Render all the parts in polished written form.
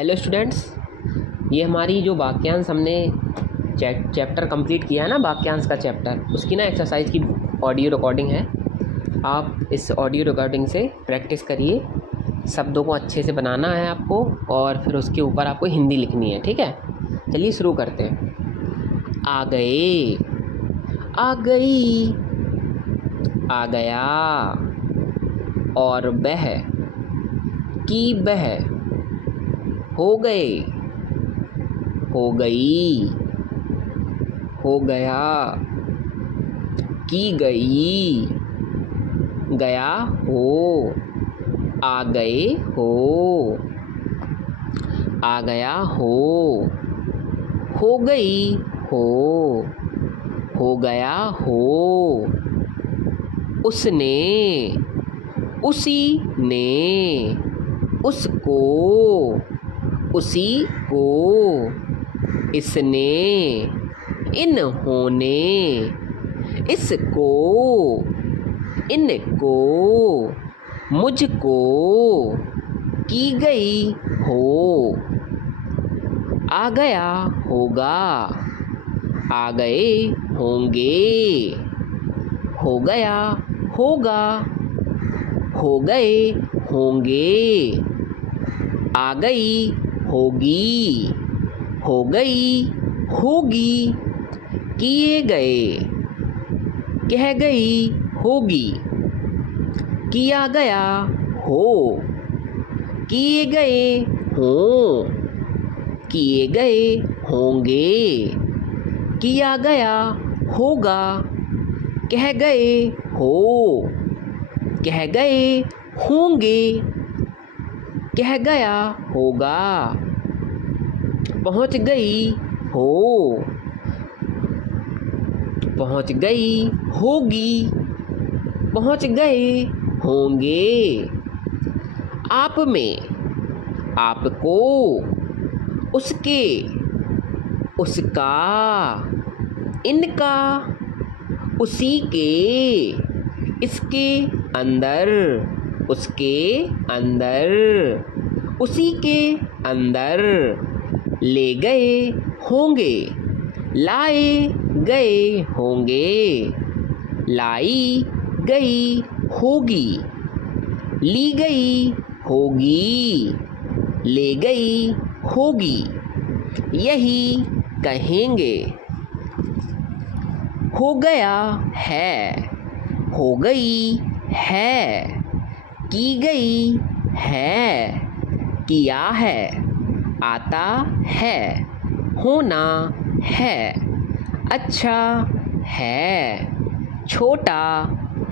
Hello students, ये हमारी जो वाक्यांश हमने चैप्टर कंप्लीट किया है ना, वाक्यांश का चैप्टर, उसकी ना एक्सरसाइज की ऑडियो रिकॉर्डिंग है। आप इस ऑडियो रिकॉर्डिंग से प्रैक्टिस करिए, शब्दों को अच्छे से बनाना है आपको और फिर उसके ऊपर आपको हिंदी लिखनी है। ठीक है, चलिए शुरू करते हैं। आ गए, आ गई, आ गया, और बह की बह, हो गए, हो गई, हो गया, की गई, गया हो, आ गए हो, आ गया हो गई हो गया हो, उसने, उसी ने, उसको, उसी को, इसने, इन्होंने, इसको, इनको, मुझको, की गई हो, आ गया होगा, आ गए होंगे, हो गया होगा, हो गए होंगे, आ गई होगी, हो गई होगी, किए गए, कह गई होगी, किया गया हो, किए गए हों, किए गए होंगे, किया गया होगा, कह गए हो, कह गए होंगे, कह गया होगा, पहुँच गई हो, पहुँच गई होगी, पहुँच गए होंगे, आप में, आपको, उसके, उसका, इनका, उसी के, इसके अंदर, उसके अंदर, उसी के अंदर, ले गए होंगे, लाए गए होंगे, लाई गई होगी, ली गई होगी, ले गई होगी, यही कहेंगे, हो गया है, हो गई है, की गई है, किया है, आता है, होना है, अच्छा है, छोटा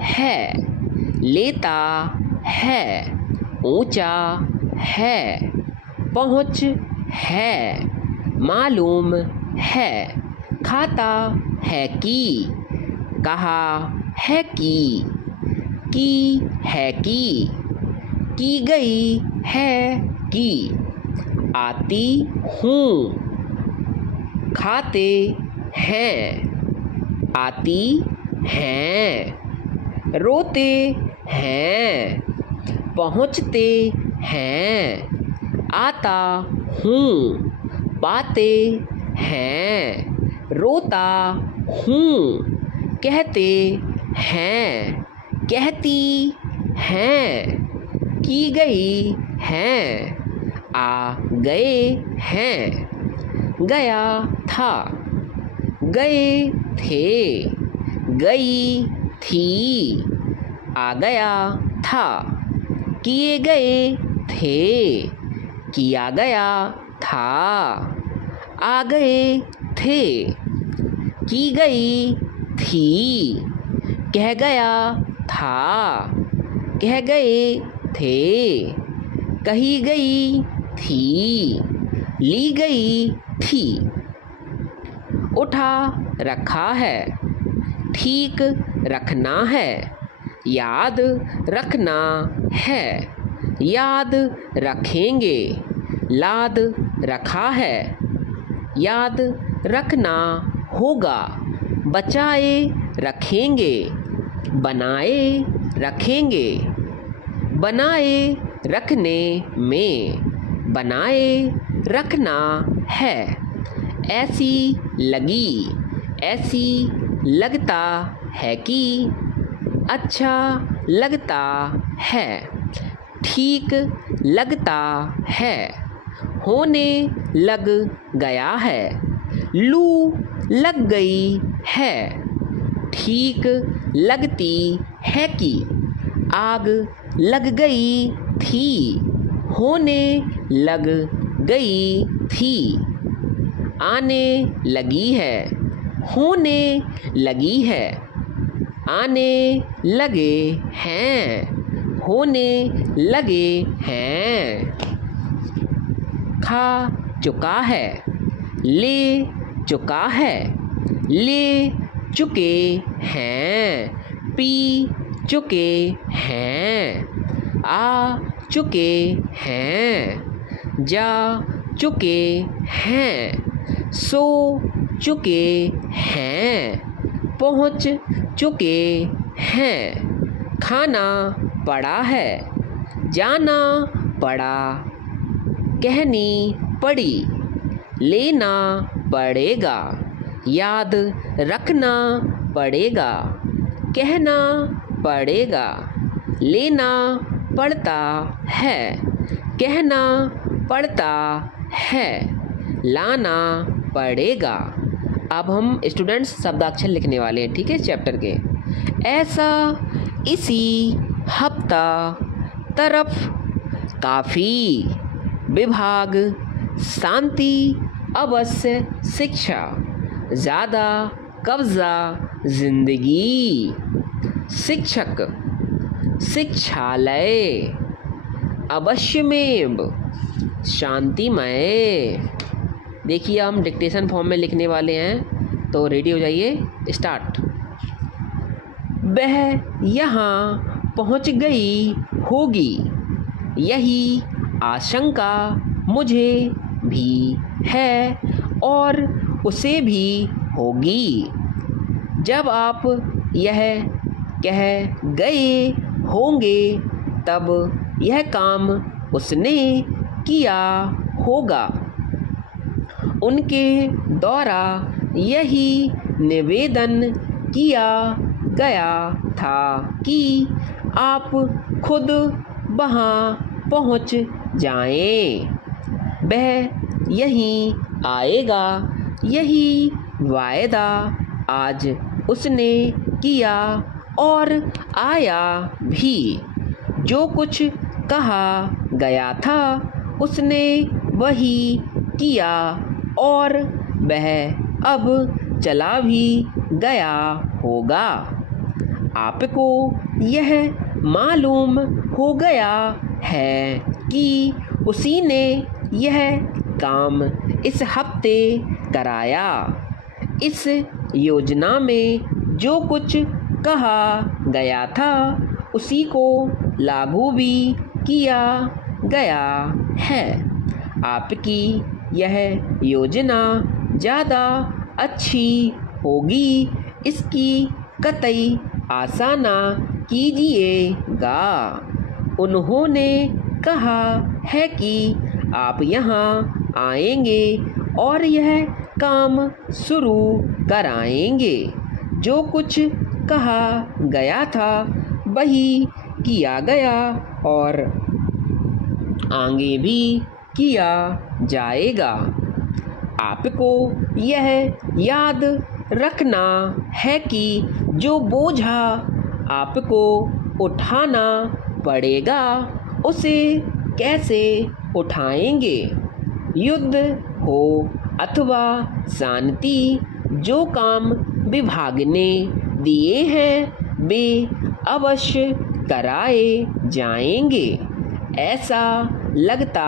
है, लेता है, ऊंचा है, पहुँच है, मालूम है, खाता है कि, कहा है कि है की गई है कि, आती हूँ, खाते हैं, आती हैं, रोते हैं, पहुँचते हैं, आता हूँ, पाते हैं, रोता हूँ, कहते हैं, कहती हैं, की गई हैं, आ गए हैं, गया था, गए थे, गई थी, आ गया था, किए गए थे, किया गया था, आ गए थे, की गई थी, कह गया था, कह गए थे, कही गई थी, ली गई थी, उठा रखा है, ठीक रखना है, याद रखना है, याद रखेंगे, लाद रखा है, याद रखना होगा, बचाए रखेंगे, बनाए रखेंगे, बनाए रखने में, बनाए रखना है। ऐसी लगी, ऐसी लगता है कि, अच्छा लगता है, ठीक लगता है, होने लग गया है, लू लग गई है, ठीक लगती है कि, आग लग गई थी, होने लग गई थी, आने लगी है, होने लगी है, आने लगे हैं, होने लगे हैं, खा चुका है, ले चुका है, ले चुके हैं, पी चुके हैं, आ चुके हैं, जा चुके हैं, सो चुके हैं, पहुँच चुके हैं, खाना पड़ा है, जाना पड़ा, कहनी पड़ी, लेना पड़ेगा, याद रखना पड़ेगा, कहना पड़ेगा, लेना पड़ता है, कहना पड़ता है, लाना पड़ेगा। अब हम स्टूडेंट्स शब्दाक्षर लिखने वाले हैं, ठीक है, चैप्टर के। ऐसा, इसी, हफ्ता, तरफ, काफ़ी, विभाग, शांति, अवश्य, शिक्षा, ज़्यादा, कब्ज़ा, जिंदगी, शिक्षक, शिक्षालय, अवश्यमेव, शांतिमय। देखिए हम डिक्टेशन फॉर्म में लिखने वाले हैं, तो रेडी हो जाइए, स्टार्ट। वह यहाँ पहुँच गई होगी, यही आशंका मुझे भी है और उसे भी होगी। जब आप यह कह गए होंगे तब यह काम उसने किया होगा। उनके द्वारा यही निवेदन किया गया था कि आप खुद वहाँ पहुँच जाएं। वह यहीं आएगा, यही वायदा आज उसने किया और आया भी। जो कुछ कहा गया था उसने वही किया और वह अब चला भी गया होगा। आपको यह मालूम हो गया है कि उसी ने यह काम इस हफ्ते कराया। इस योजना में जो कुछ कहा गया था उसी को लागू भी किया गया है। आपकी यह योजना ज़्यादा अच्छी होगी, इसकी कतई आशा ना कीजिएगा। उन्होंने कहा है कि आप यहाँ आएंगे और यह काम शुरू कराएंगे। जो कुछ कहा गया था वही किया गया और आगे भी किया जाएगा। आपको यह याद रखना है कि जो बोझा आपको उठाना पड़ेगा उसे कैसे उठाएंगे। युद्ध हो अथवा शांति, जो काम विभाग ने दिए हैं वे अवश्य कराए जाएंगे। ऐसा लगता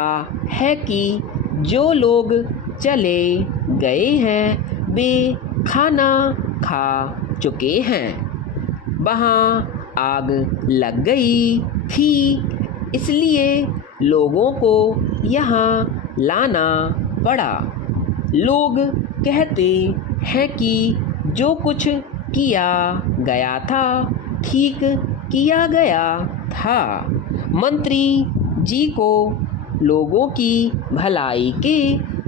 है कि जो लोग चले गए हैं वे खाना खा चुके हैं। वहाँ आग लग गई थी, इसलिए लोगों को यहाँ लाना पड़ा। लोग कहते हैं कि जो कुछ किया गया था ठीक किया गया था। मंत्री जी को लोगों की भलाई के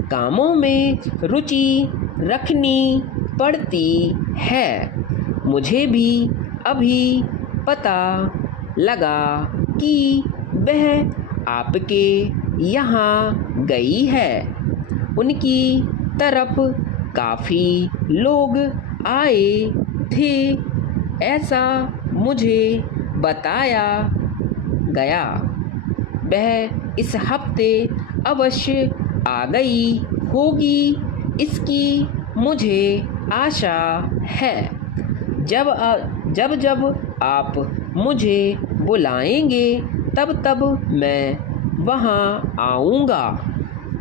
कामों में रुचि रखनी पड़ती है। मुझे भी अभी पता लगा कि वह आपके यहाँ गई है। उनकी तरफ काफ़ी लोग आए थे, ऐसा मुझे बताया गया। वह इस हफ्ते अवश्य आ गई होगी, इसकी मुझे आशा है। जब आप मुझे बुलाएंगे तब मैं वहाँ आऊँगा।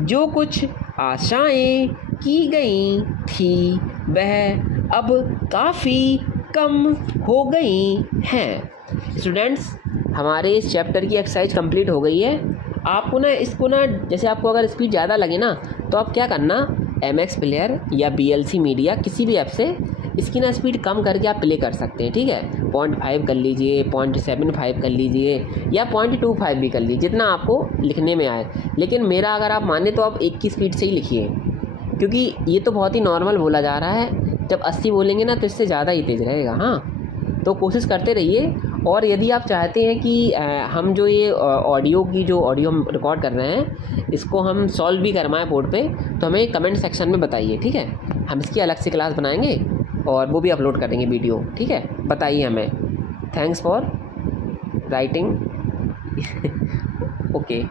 जो कुछ आशाएं की गई थी वह अब काफ़ी कम हो गई हैं। स्टूडेंट्स, हमारे इस चैप्टर की एक्सरसाइज कंप्लीट हो गई है। आपको ना इसको ना, जैसे आपको अगर स्पीड ज़्यादा लगे ना, तो आप क्या करना, MX प्लेयर या BLC मीडिया किसी भी ऐप से इसकी ना स्पीड कम करके आप प्ले कर सकते हैं। ठीक है, 0.5 कर लीजिए, 0.75 कर लीजिए या 0.25 भी कर लीजिए, जितना आपको लिखने में आए। लेकिन मेरा अगर आप माने तो आप 1 की स्पीड से ही लिखिए, क्योंकि ये तो बहुत ही नॉर्मल बोला जा रहा है। जब 80 बोलेंगे ना तो इससे ज़्यादा ही तेज़ रहेगा। हाँ, तो कोशिश करते रहिए। और यदि आप चाहते हैं कि हम जो ये ऑडियो हम रिकॉर्ड कर रहे हैं इसको हम सॉल्व भी करवाएं बोर्ड पे, तो हमें कमेंट सेक्शन में बताइए। ठीक है, हम इसकी अलग से क्लास बनाएंगे और वो भी अपलोड करेंगे वीडियो। ठीक है, बताइए हमें। Thanks for writing. ओके।